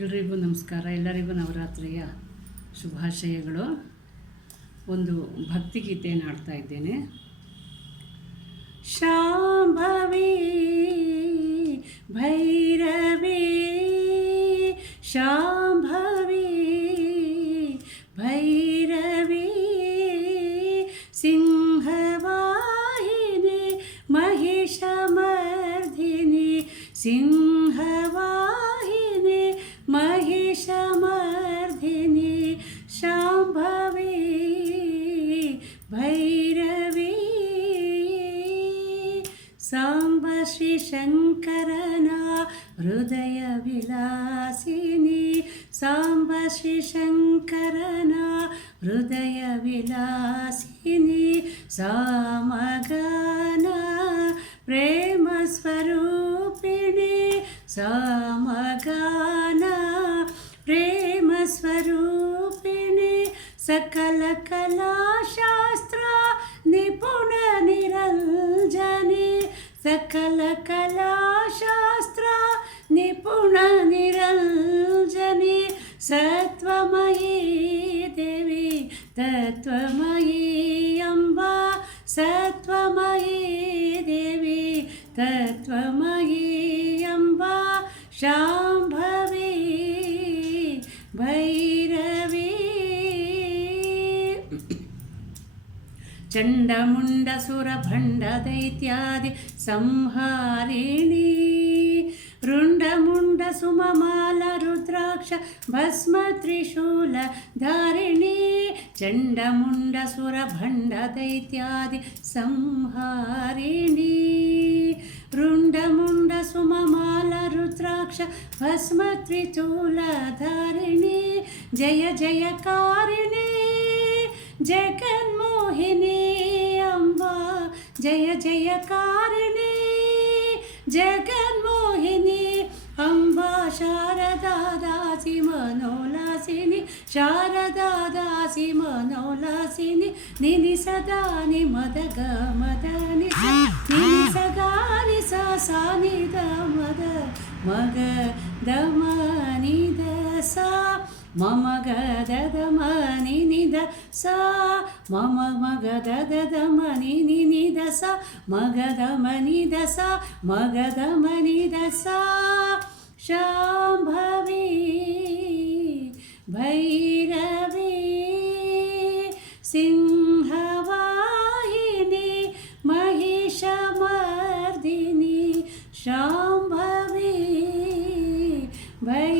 ಎಲ್ರಿಗೂ ನಮಸ್ಕಾರ. ಎಲ್ಲರಿಗೂ ನವರಾತ್ರಿಯ ಶುಭಾಶಯಗಳು. ಒಂದು ಭಕ್ತಿಗೀತೆಯನ್ನು ಹಾಡ್ತಾ ಇದ್ದೇನೆ. ಶಾಂಭವಿ ಭೈರವಿ ಶಾಂಭವಿ ಭೈರವಿ ಸಿಂಹವಾಹಿನಿ ಮಹಿಷಮರ್ಧಿನಿ ಸಿಂಹವಾಹಿನಿ महिषमर्धिनी शाम्भवी भैरवी सांब श्री शंकरना हृदय विलासिनी सांब श्री शंकरना हृदय विलासिनी सामगाना प्रेम स्वरूपिणी सामगाना प्रेम स्वरूपिणी सकल कला शास्त्र निपुण निरंजनी सकल कला शास्त्र निपुण निरंजनी सत्वमयी देवी तत्वमयी अम्बा सत्वमयी देवी तत्वमयी अम्बा शाम्भवी भैरवी चण्डमुण्डसुरभण्ड दैत्यादि संहारिणी रुण्डमुण्ड सुममाल रुद्राक्ष भस्म त्रिशूल धारिणी चण्डमुण्डसुरभण्ड दैत्यादि संहारिणी रुण्डमुण्ड सुममाल रुद्राक्ष भस्म त्रिशूलधारिणी जय जयकारिणी जगन्मोहिनी अम्बा जय जयकारिणी जगन्मोहिनी अम्बा शारदा दासी मनोलासिनी शारदा दासी मनोलासिनी निनि सदा नि मद ग मद नि निनि सगारि सा सा नि द मद मग द म नि द सा मम ग द द म नि नि द सा मम मग द द द म नि नि नि द सा मग द म नि द सा मग द म नि द सा शाम्भवी भैरवी सिंहवाहिनी महिषमर्दिनी शाम्भवी भैरवी